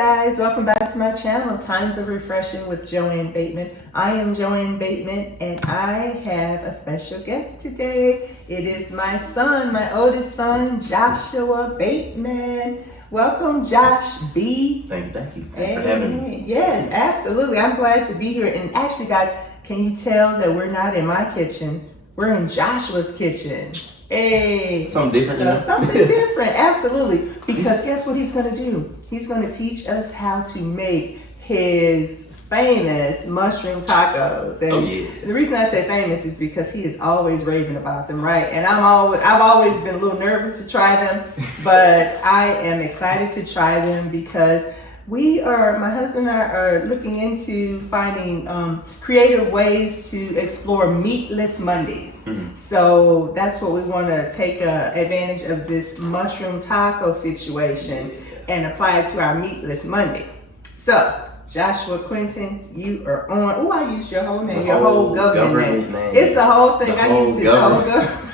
guys, welcome back to my channel, Times of Refreshing with Joanne Bateman. I am Joanne Bateman and I have a special guest today. It is my son, my oldest son, Joshua Bateman. Welcome, Josh B. Thank you. Thanks for having me. Yes, absolutely. I'm glad to be here. And actually, guys, can you tell that we're not in my kitchen? We're in Joshua's kitchen. Hey, something different, something different, absolutely. Because guess what he's gonna do? He's gonna teach us how to make his famous mushroom tacos. And the reason I say famous is because he is always raving about them, right? And I've always been a little nervous to try them, but I am excited to try them because my husband and I are looking into finding creative ways to explore meatless Mondays. Mm-hmm. So that's what we want to take advantage of, this mushroom taco situation and apply it to our meatless Monday. So Joshua Quinton, you are on. Oh, I used your whole name, your whole government name. It's the whole thing. I used his whole government.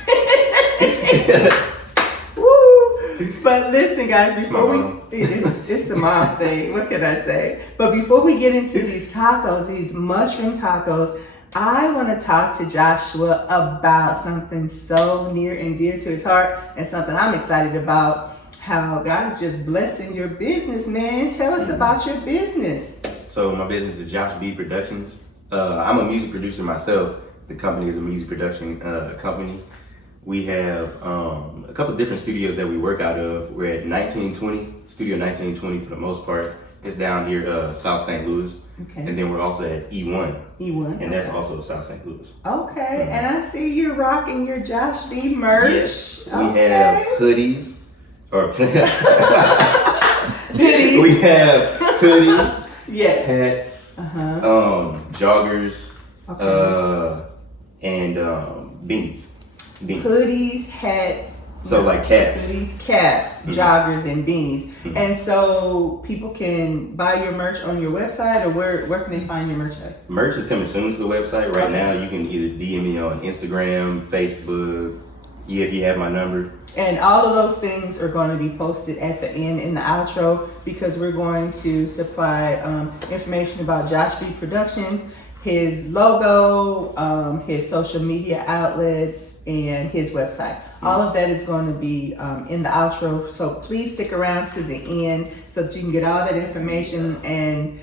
But listen, guys, before it's a mom thing. What can I say? But before we get into these tacos, these mushroom tacos, I want to talk to Joshua about something so near and dear to his heart and something I'm excited about. How God is just blessing your business, man. Tell us about your business. So my business is JSH-B Productions. I'm a music producer myself. The company is a music production company. We have a couple of different studios that we work out of. We're at 1920, Studio 1920 for the most part. It's down near South St. Louis. Okay. And then we're also at E1. E1. And that's also South St. Louis. Okay. Mm-hmm. And I see you're rocking your JSH-B merch. Yes. We have hoodies. We have hoodies. Yes. Hats. Joggers. Okay. And beanies. Hoodies, hats. So like caps. Hoodies, caps, joggers, and beanies. Mm-hmm. And so people can buy your merch on your website, or where can they find your merchandise? Merch is coming soon to the website. Right now, you can either DM me on Instagram, Facebook, if you have my number. And all of those things are going to be posted at the end in the outro, because we're going to supply information about JSH-B Productions, his logo, his social media outlets, and his website. All of that is going to be in the outro, so please stick around to the end so that you can get all that information and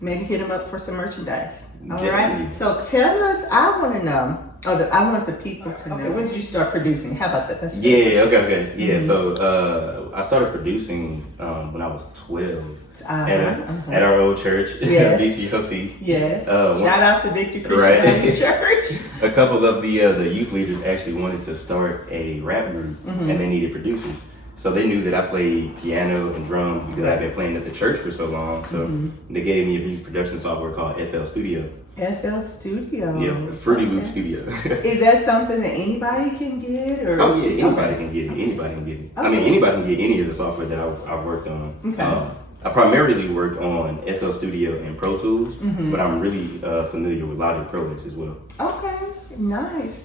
maybe hit him up for some merchandise. All right. So tell us. I want to know. I want the people to know. Okay, when did you start producing? How about that? That's okay. Yeah. Mm-hmm. So I started producing when I was 12 at our old church, yes. BCOC. Yes. Shout out to Victory Christian Church. A couple of the youth leaders actually wanted to start a rap group, and they needed producers. So they knew that I played piano and drums because I've been playing at the church for so long. So they gave me a music production software called FL Studio. FL Studio. Yeah, Fruity Loop Studio. Is that something that anybody can get? Or? Oh yeah, anybody can get it. Anybody can get it. Okay. I mean, anybody can get any of the software that I've worked on. Okay. I primarily worked on FL Studio and Pro Tools, but I'm really familiar with Logic Pro X as well. Okay, nice.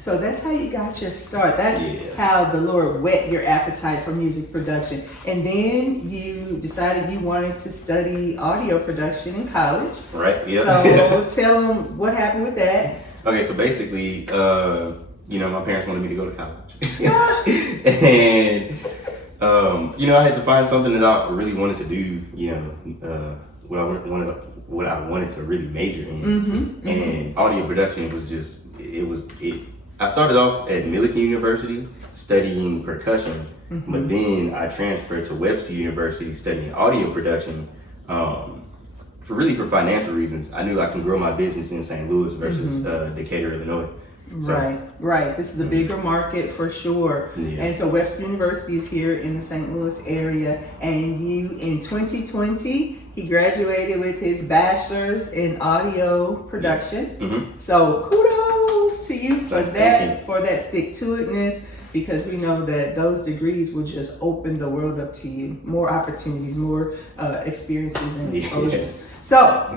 So that's how you got your start. That's how the Lord whet your appetite for music production. And then you decided you wanted to study audio production in college. Right, yeah. So tell them what happened with that. Okay, so basically, my parents wanted me to go to college. And I had to find something that I really wanted to do, what I wanted to really major in. And audio production I started off at Millikan University studying percussion, but then I transferred to Webster University studying audio production for financial reasons. I knew I can grow my business in St. Louis versus Decatur, Illinois. So, Right. This is a bigger market for sure. Yeah. And so Webster University is here in the St. Louis area. And you, in 2020, he graduated with his bachelor's in audio production. So kudos to you for that stick-to-itness, because we know that those degrees will just open the world up to you. More opportunities, more experiences and exposures. So,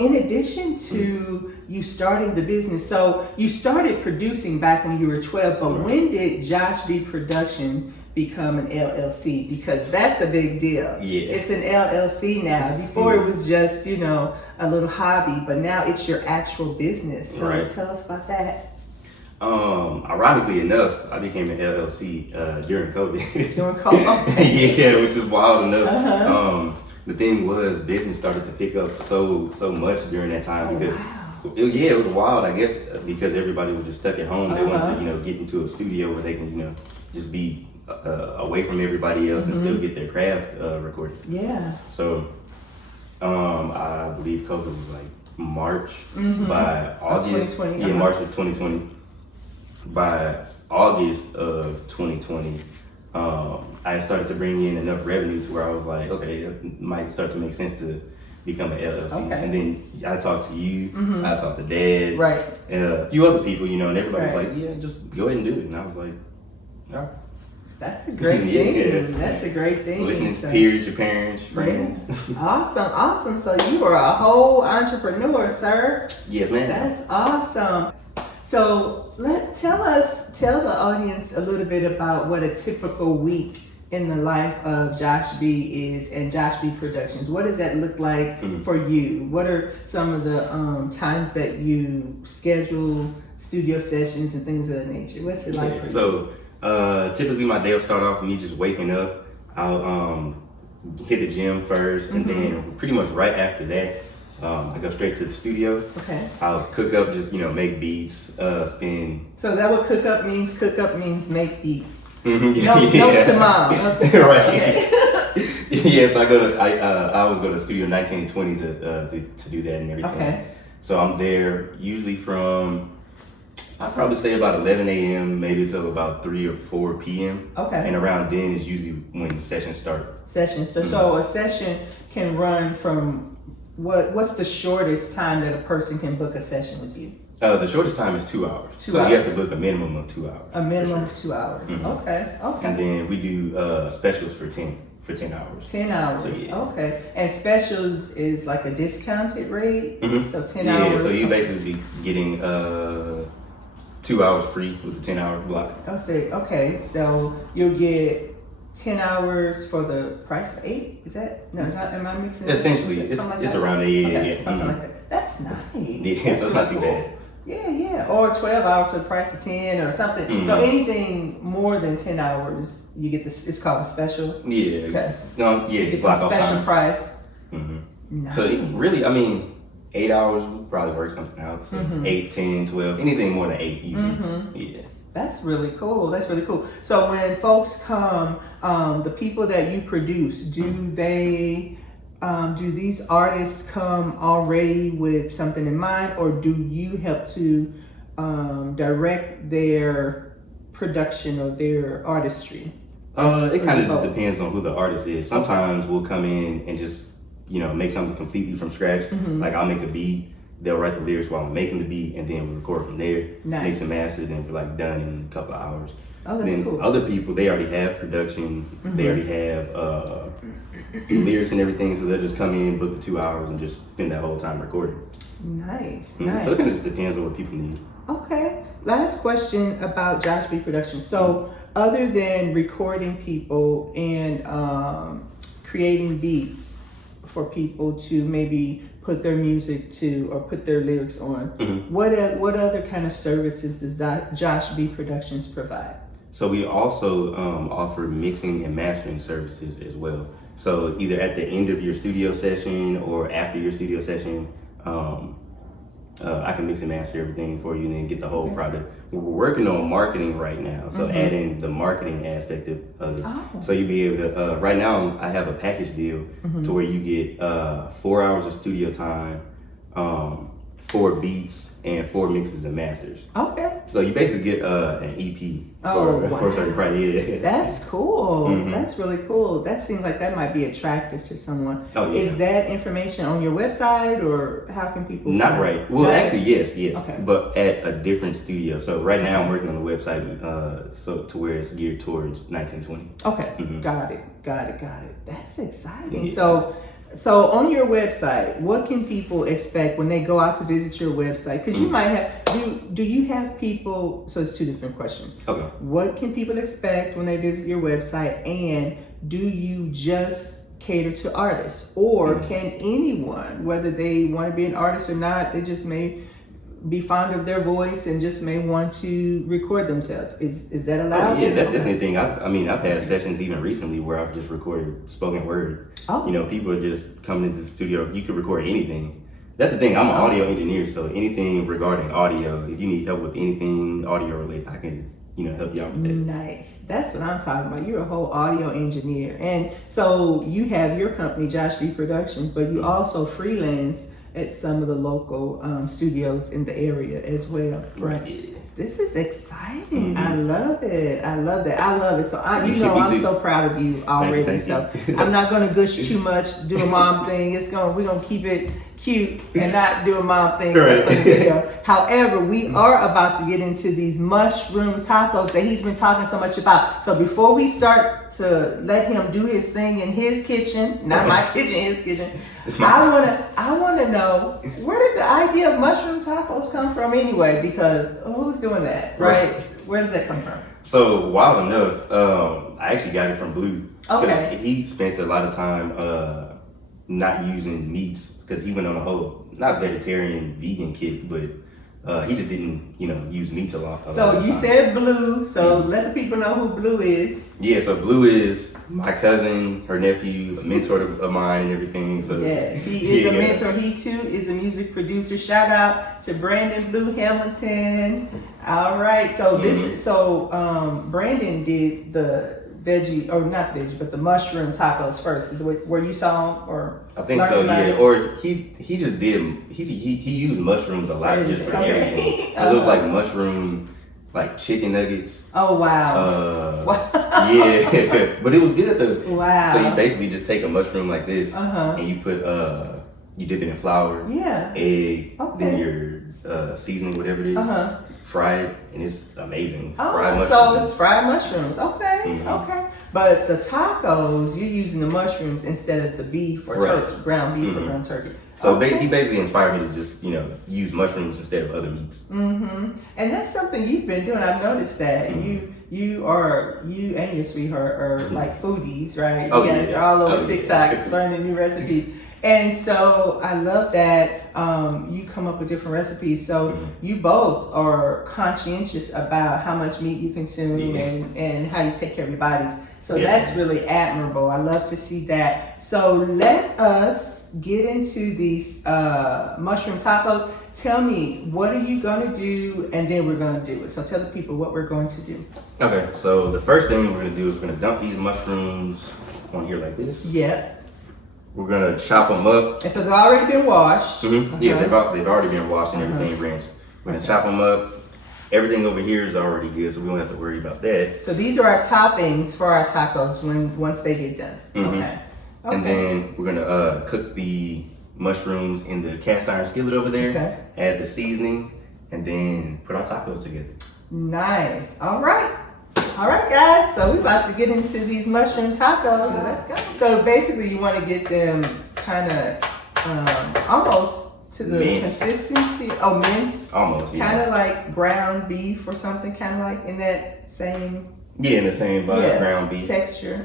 in addition to you starting the business, so you started producing back when you were 12, but when did JSH-B Production become an LLC, because that's a big deal. Yeah. It's an LLC now. Before it was just, you know, a little hobby, but now it's your actual business. So Right. tell us about that. Ironically enough, I became an LLC during COVID. During COVID, okay. Yeah, which is wild enough. Uh-huh. The thing was, business started to pick up so much during that time because Wow. it was wild. I guess because everybody was just stuck at home. They wanted Uh-huh. to, you know, get into a studio where they can, you know, just be away from everybody else and still get their craft recorded. Yeah. So, I believe COVID was like March. By August, 2020, yeah, March of 2020. By August of 2020, I started to bring in enough revenue to where I was like, okay, it might start to make sense to become an LLC. Okay. And then I talked to you, I talked to Dad, Right. and a few other people, you know, and everybody Right. was like, yeah, just go ahead and do it. And I was like, all right. That's a great Yeah. thing. That's a great thing. Listening So- to peers, your parents, friends. Awesome. So you are a whole entrepreneur, sir. Yes, man. That's awesome. So tell the audience a little bit about what a typical week in the life of JSH-B is and JSH-B Productions. What does that look like for you? What are some of the times that you schedule studio sessions and things of that nature? What's it like for you? So typically my day will start off with me just waking up. I'll hit the gym first, and then pretty much right after that, I go straight to the studio. Okay. I'll cook up, just, you know, make beats, spin. So is that what cook up means? Cook up means make beats. No Yeah. to mom. No to mom. Right. Okay. Yes, I always go to Studio 19 and 20 to do that and everything. Okay. So I'm there usually from, I'd probably say about 11 a.m. maybe till about 3 or 4 p.m. Okay. And around then is usually when sessions start. Sessions. So a session can run from what's the shortest time that a person can book a session with you? The shortest time is 2 hours. 2 so hours. you have to book a minimum of 2 hours. A minimum of 2 hours. Okay. And then we do specials for 10 hours. 10 hours. So, yeah. Okay. And specials is like a discounted rate. So 10 Yeah, hours. so you basically getting 2 hours free with the 10-hour block. I'll say, okay, so you'll get 10 hours for the price of 8? Is that, no, is that, am I mixing it? Essentially, it's Something like that? around there, yeah, Okay, yeah. something like that. That's nice. Yeah, That's so really it's not too cool. bad. Yeah. Or 12 hours for the price of 10 or something. So anything more than 10 hours, you get this, it's called a special. Yeah. Okay. No, yeah, It's block a off special time. price. So it really, I mean, 8 hours would probably work something out. So 8, 10, 12, anything more than 8 even. Yeah. That's really cool. So when folks come, the people that you produce, do these artists come already with something in mind, or do you help to direct their production or their artistry? It kind of just depends on who the artist is. Sometimes we'll come in and just, you know, make something completely from scratch. Like I'll make a beat, they'll write the lyrics while I'm making the beat, and then we record from there. Nice. Mix and master, then we're like done in a couple of hours. Oh, that's Then cool. other people, they already have production, they already have lyrics and everything, so they'll just come in, book the 2 hours, and just spend that whole time recording. Nice. So it kind of just depends on what people need. Okay. Last question about JSH-B Productions. So other than recording people and creating beats for people to maybe put their music to or put their lyrics on, what other kind of services does JSH-B Productions provide? So we also offer mixing and mastering services as well. So either at the end of your studio session or after your studio session, I can mix and master everything for you and then get the whole product. We're working on marketing right now, so adding the marketing aspect of it. So you'll be able to, right now I have a package deal to where you get 4 hours of studio time, 4 beats, and 4 mixes and masters. Okay. So you basically get an EP for a certain price. Yeah. That's cool. That's really cool. That seems like that might be attractive to someone. Oh, yeah. Is that information on your website, or how can people Not find right. it? Well, Not- actually, yes, Okay. but at a different studio. So right now I'm working on the website, so to where it's geared towards 1920. Okay, got it. That's exciting. Yeah. So So on your website, what can people expect when they go out to visit your website? Because you might have, do you have people, so it's two different questions. Okay. What can people expect when they visit your website, and do you just cater to artists, or can anyone, whether they want to be an artist or not, they just may be fond of their voice and just may want to record themselves? Is that allowed? Oh, yeah, that's definitely a thing. I've had sessions even recently where I've just recorded spoken word. Oh. You know, people are just coming into the studio. You can record anything. That's the thing. I'm an audio engineer, so anything regarding audio, if you need help with anything audio related, I can, help you out with that. Nice. That's what I'm talking about. You're a whole audio engineer. And so you have your company, JSH-B Productions, but you also freelance at some of the local studios in the area as well. Right. Yeah. This is exciting. I love it. I love that. I love it. So I'm so proud of you already. So I'm not gonna gush too much, do a mom thing. We're gonna keep it cute and not do a mom thing. Right. However, we are about to get into these mushroom tacos that he's been talking so much about. So before we start to let him do his thing in his kitchen, not my kitchen, his kitchen, I wanna know, where did the idea of mushroom tacos come from anyway? Because who's doing that, right? Where does that come from? So wild enough, I actually got it from Blue. Okay. He spent a lot of time not using meats, because he went on a whole, not vegetarian, vegan kick, but he just didn't, use meats a lot. So you said Blue, so let the people know who Blue is. Yeah, so Blue is my cousin, her nephew, a mentor of mine and everything. So yes, he is a mentor. He too is a music producer. Shout out to Brandon Blue Hamilton. All right, so Brandon did the veggie, or not veggie, but the mushroom tacos first. Is where you saw him, or I think so, yeah. Or he just did. He used mushrooms a lot just for everything. So it was like mushroom, like chicken nuggets. Oh wow! Yeah, but it was good though. Wow! So you basically just take a mushroom like this, and you put you dip it in flour, egg, then your seasoning, whatever it is. Fry it, and it's amazing. So it's fried mushrooms. Okay, okay. But the tacos, you're using the mushrooms instead of the beef or turkey, ground beef or ground turkey. So he basically inspired me to just, use mushrooms instead of other meats. And that's something you've been doing. I've noticed that. And you and your sweetheart are like foodies, right? Oh, you guys are all over TikTok learning new recipes. And so I love that you come up with different recipes. So you both are conscientious about how much meat you consume and how you take care of your bodies. So that's really admirable. I love to see that. So let us get into these mushroom tacos. Tell me, what are you going to do? And then we're going to do it. So tell the people what we're going to do. Okay, so the first thing we're going to do is we're going to dump these mushrooms on here like this. Yeah. We're gonna chop them up. And so they've already been washed. Yeah, they've already been washed and everything rinsed. We're gonna chop them up. Everything over here is already good, so we don't have to worry about that. So these are our toppings for our tacos once they get done. Okay. And then we're gonna cook the mushrooms in the cast iron skillet over there. Okay. Add the seasoning, and then put our tacos together. Nice. All right, guys. So we're about to get into these mushroom tacos. Let's go. So basically, you want to get them kind of almost to the consistency. Oh, minced. Almost. Yeah. Kind of like ground beef or something. Kind of like in that same. Yeah, in the same ground beef texture.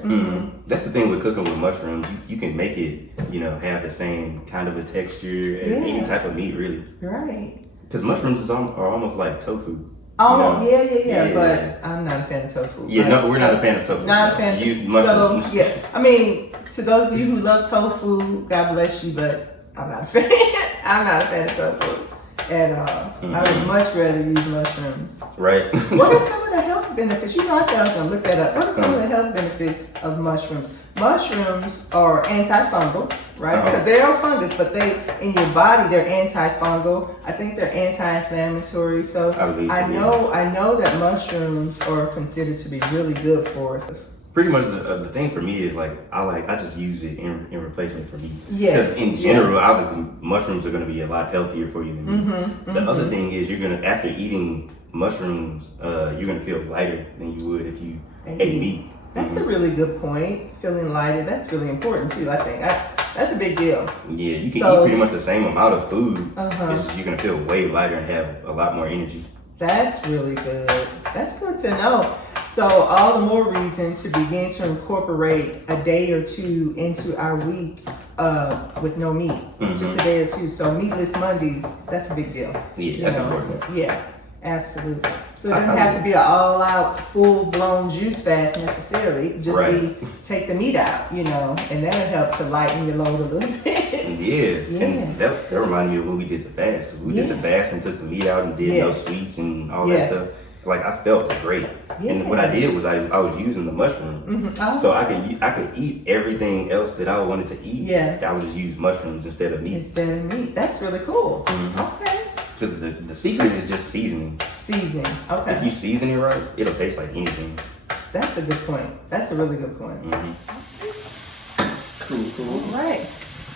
That's the thing with cooking with mushrooms. You can make it, have the same kind of a texture as any type of meat, really. Right. Because mushrooms are almost like tofu. Oh, yeah. But I'm not a fan of tofu. Yeah, no, we're not a fan of tofu. Not a fan of tofu. So, yes. I mean, to those of you who love tofu, God bless you, but I'm not a fan. I'm not a fan of tofu at all. I would much rather use mushrooms. Right. What are some of the health benefits? I said I was going to look that up. What are some of the health benefits of mushrooms? Mushrooms are antifungal, right? Because they are fungus, but in your body, they're antifungal. I think they're anti-inflammatory. So I know that mushrooms are considered to be really good for us. Pretty much the thing for me is I just use it in replacement for meat. Yes. Because in general, obviously, mushrooms are going to be a lot healthier for you than meat. The other thing is after eating mushrooms, you're going to feel lighter than you would if you ate meat. That's a really good point. Feeling lighter, that's really important too, I think. That's a big deal. Yeah, you can eat pretty much the same amount of food. It's just you're gonna feel way lighter and have a lot more energy. That's really good. That's good to know. So all the more reason to begin to incorporate a day or two into our week with no meat. Just a day or two. So meatless Mondays, that's a big deal. Yeah, that's important. Yeah, absolutely. So it doesn't have to be an all-out, full-blown juice fast necessarily. Just take the meat out, and that'll help to lighten your load a little bit. Yeah. And that reminded me of when we did the fast. We did the fast and took the meat out and did no sweets and all that stuff. Like, I felt great. And what I did was I was using the mushroom. So I could eat everything else that I wanted to eat. I would just use mushrooms instead of meat. That's really cool. Okay. Because the secret is just seasoning. Okay. If you season it right, it'll taste like anything. That's a good point. That's a really good point. Cool. All right.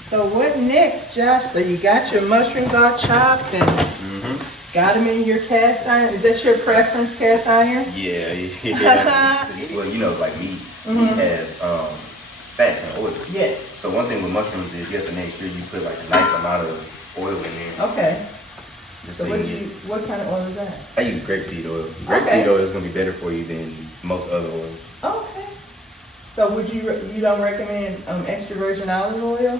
So what next, Josh? So you got your mushrooms all chopped and got them in your cast iron. Is that your preference, cast iron? Yeah. Well, like meat has fats and oil. Yes. So one thing with mushrooms is you have to make sure you put like a nice amount of oil in there. Okay. So what kind of oil is that? I use grapeseed oil. Grapeseed oil is gonna be better for you than most other oils. Okay. So you don't recommend extra virgin olive oil?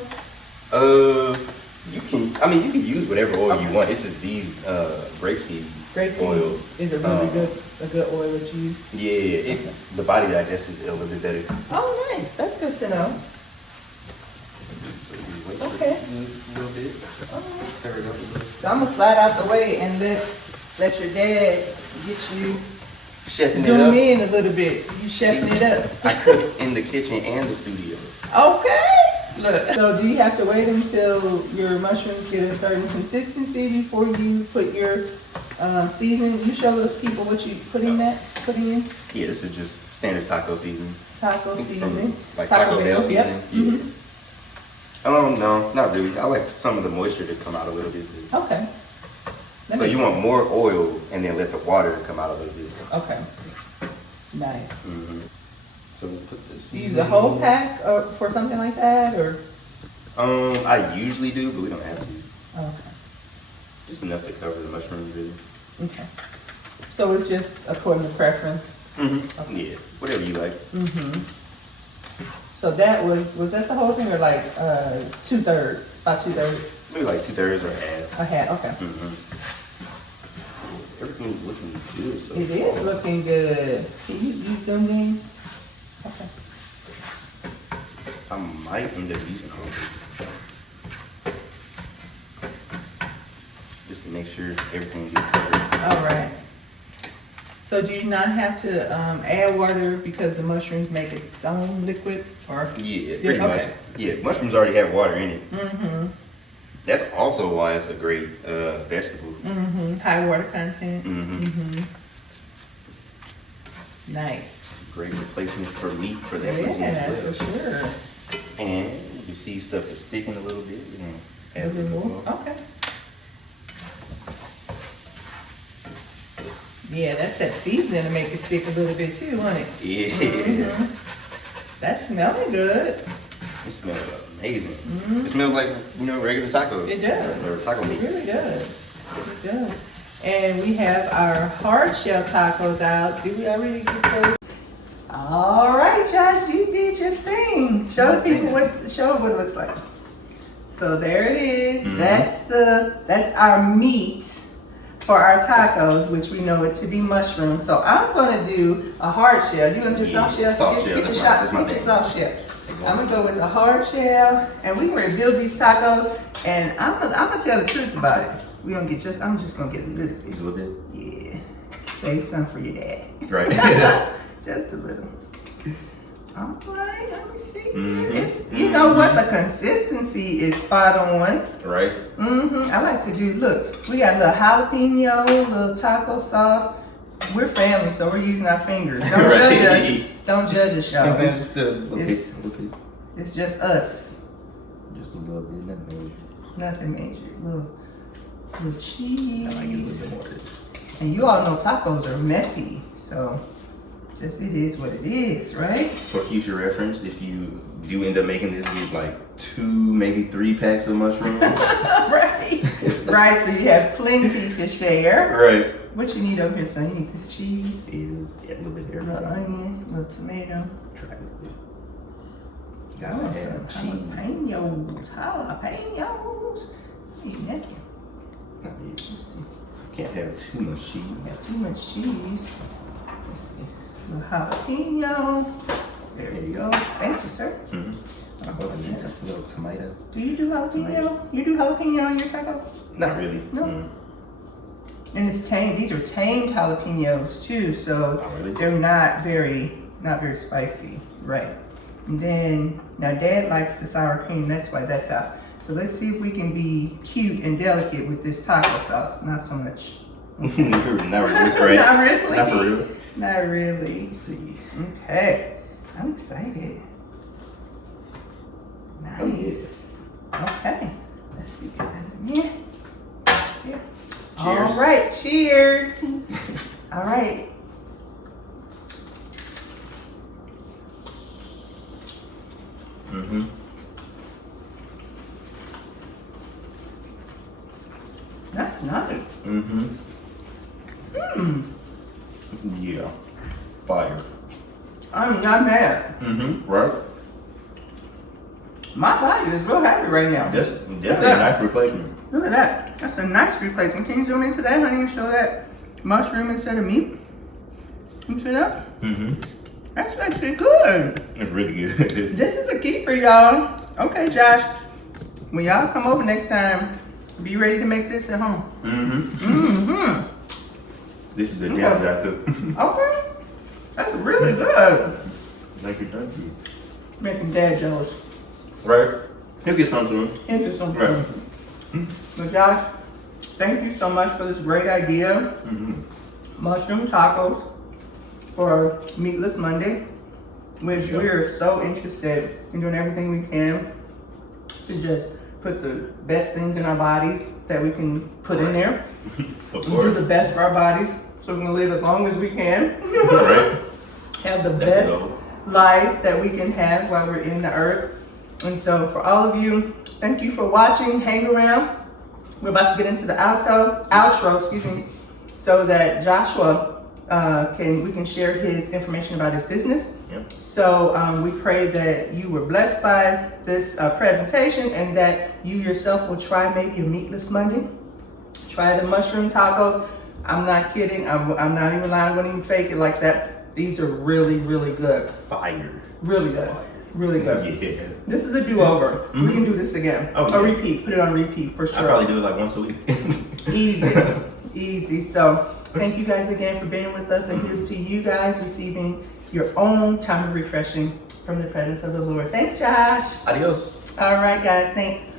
You can use whatever oil you want. It's just these grapeseed oil is a really good oil to use. Yeah, the body digests it a little bit better. Oh, nice. That's good to know. Okay. A little bit. Stir it up a little. So I'm gonna slide out the way and let your dad get you zoom in a little bit. You chefing it up. I cook in the kitchen and the studio. Okay. Look. So do you have to wait until your mushrooms get a certain consistency before you put your seasoning? You show the people what you putting in? Yeah, this is just standard taco seasoning. Taco seasoning. Like Taco Bell seasoning. Yep. Yeah. No, not really. I like some of the moisture to come out a little bit. Okay. So you want more oil and then let the water come out a little bit. Okay. Nice. So we put this. Do you use the whole pack for something like that, or? I usually do, but we don't have to. Okay. Just enough to cover the mushrooms, really. Okay. So it's just according to preference. Okay. Yeah, whatever you like. So that was that the whole thing, or like 2/3, about 2/3? Maybe like 2/3 or half. A half, okay. Everything's looking good. So It is looking good. Can you zoom in? Okay. I might end up using it just to make sure everything gets covered. All right. So do you not have to add water because the mushrooms make its own liquid, or? Yeah, pretty much. Yeah, mushrooms already have water in it. That's also why it's a great vegetable. High water content. Nice. Great replacement for meat for that reason. Yeah, for sure. And you see stuff is sticking a little bit. Add a little more. Okay. Yeah, that's that seasoning to make it stick a little bit too, isn't it? Yeah. That's smelling good. It smells amazing. It smells like, regular tacos. It does. Or taco meat. It really does. It does. And we have our hard shell tacos out. Did we already get those? All right, Josh, you did your thing. Show the people what it looks like. So there it is. That's our meat for our tacos, which we know it to be mushrooms. So I'm gonna do a hard shell. You gonna do soft shell? Soft shell. Get your soft shell. I'm gonna go with the hard shell, and we're gonna build these tacos. And I'm gonna tell the truth about it. I'm just gonna get a little bit. Just a little bit. Yeah. Save some for your dad. Right. Just a little. All right, let me see. It's, you know what? The consistency is spot on. Right. I like to do, look, we got a little jalapeno, little taco sauce. We're family, so we're using our fingers. Don't judge us. Don't judge us, y'all. You know what I'm saying? Just a little bit. It's just us. Just a little bit, nothing major. Nothing major. Little cheese. I like it a little bit more. And you all know tacos are messy, so Just it is what it is, right? For future reference, if you do end up making this, get like 2, maybe 3 packs of mushrooms. Right. Right, so you have plenty to share. Right. What you need over here, son? You need this cheese, Yeah, a little bit there. a little onion, a little tomato. Try it. Got some jalapenos. Eat that. Let's see. Can't have too much cheese. Got too much cheese. Let's see. A little jalapeno. There you go. Thank you, sir. Mm-hmm. A little tomato. Do you do jalapeno? You do jalapeno on your taco? Not really. No. Mm. And it's tamed. These are tamed jalapenos too, so Oh, really? they're not very spicy, right? And then now Dad likes the sour cream. That's why that's out. So let's see if we can be cute and delicate with this taco sauce. Not so much. Not really, right? Not really. Not for real. Not really. Let's see. Okay, I'm excited. Nice. Oh, yeah. Okay, let's see. Get that in here. Here. Cheers. All right, cheers. All right. Mm-hmm. That's nice. Mm-hmm. Yeah. Fire. I'm not mad. Mm-hmm. Right? My body is real happy right now. That's definitely a nice replacement. Look at that. That's a nice replacement. Can you zoom into that, honey, and show that mushroom instead of meat? You see that? Mm-hmm. That's actually good. It's really good. This is a keeper, y'all. Okay, Josh. When y'all come over next time, be ready to make this at home. Mm-hmm. Mm-hmm. This is the jam that I cook. Okay. That's really good. Thank you. Making Dad jealous. Right? He'll get some to him. Into something. Right. So Josh, thank you so much for this great idea. Mm-hmm. Mushroom tacos for Meatless Monday, which Yep. we're so interested in doing everything we can to just put the best things in our bodies that we can put in there. Of Do course. the best for our bodies so we can live as long as we can. Right? Have the That's the best goal. life that we can have while we're in the earth. And so for all of you, thank you for watching. Hang around. We're about to get into the outro, so that Joshua we can share his information about his business. Yep. So we pray that you were blessed by this presentation and that you yourself will try maybe a Meatless Monday. Try the mushroom tacos. I'm not kidding. I'm not even lying. I wouldn't even fake it like that. These are really, really good. Fire. Really good. Fire. Really good. Yeah. This is a do-over. We can do this again. Oh, A yeah. repeat. Put it on repeat for I sure. probably do it like once a week. Easy. Easy. So thank you guys again for being with us. And here's to you guys receiving your own time of refreshing from the presence of the Lord. Thanks, Josh. Adios. All right, guys. Thanks.